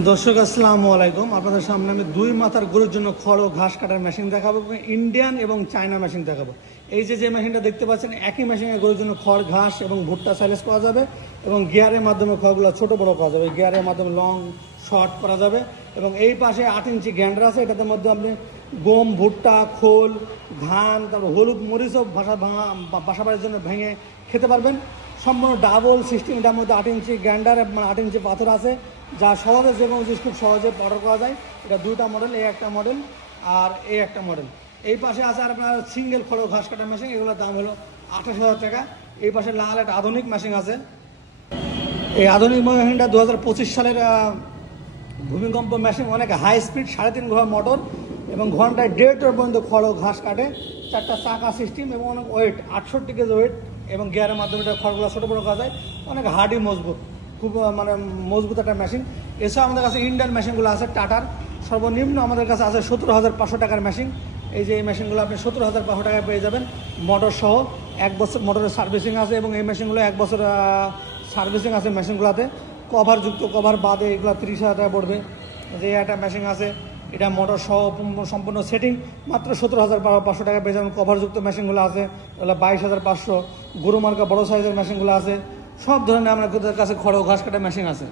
দর্শক আসসালামু আলাইকুম। আপনাদের সামনে আমি দুই মাথার গরুর জন্য খড় ও ঘাস কাটার মেশিন দেখাবো, ইন্ডিয়ান এবং চায়না মেশিন দেখাবো। এই যে মেশিনটা দেখতে পাচ্ছেন, একই মেশিনে গরুর জন্য খড়, ঘাস এবং ভুট্টা সাইলেজ করা যাবে এবং গিয়ারের মাধ্যমে খড়গুলো ছোট বড় করা যাবে। গিয়ারের মাধ্যমে লং শর্ট করা যাবে এবং এই পাশে 8 ইঞ্চি গ্যান্ডার আছে। এটাতে মধ্যে আপনি গম, ভুট্টা, খোল, ধান, তারপর হলুদ, মরিচও বাসা বাড়ির জন্য ভেঙে খেতে পারবেন। সম্পূর্ণ ডাবল সিস্টেম। এটার মধ্যে 8 ইঞ্চি গ্যান্ডার, 8 ইঞ্চি পাথর আছে, যা সহজে যে কোনো জিনিস খুব সহজে অর্ডার করা যায়। এটা দুইটা মডেল, এই একটা মডেল আর এই একটা মডেল। এই পাশে আছে আর আপনার সিঙ্গেল খড় ঘাস কাটা মেশিন, এগুলোর দাম হলো 28,000 টাকা। এই পাশে লাল একটা আধুনিক মেশিন আছে। এই আধুনিক মেশিনটা 2025 সালের ভূমিকম্প মেশিন, অনেক হাই স্পিড, 3.5 ঘন্টা মোটর এবং ঘন্টায় 1.5 টন পর্যন্ত খড় ঘাস কাটে। 4টা চাকা সিস্টেম এবং অনেক ওয়েট, 68 কেজি ওয়েট এবং গিয়ারের মাধ্যমে এটা খড়গুলো ছোটো বড়ো করা যায়। অনেক হার্ডি, মজবুত, খুব মজবুত একটা মেশিন। এছাড়াও আমাদের কাছে ইন্ডিয়ান মেশিনগুলো আছে। টাটার সর্বনিম্ন আমাদের কাছে আছে 17,500 টাকার মেশিন। এই যে এই মেশিনগুলো আপনি 17,500 টাকায় পেয়ে যাবেন, মোটর সহ। 1 বছর মোটরের সার্ভিসিং আছে এবং এই মেশিনগুলো 1 বছর সার্ভিসিং আছে মেশিনগুলোতে। কভারযুক্ত, কভার বাদে এগুলো 30,000 টাকা পড়বে। যে একটা মেশিন আছে, এটা মোটর সহ সম্পূর্ণ সেটিং, মাত্র 17,500 টাকা পেয়ে যাবেন। কভারযুক্ত মেশিনগুলো আছে, তাহলে 22,500। গরু মার্কা বড়ো সাইজের মেশিনগুলো আছে। সব ধরনের আমাদের কাছে খড় ঘাস কাটা মেশিন আছে।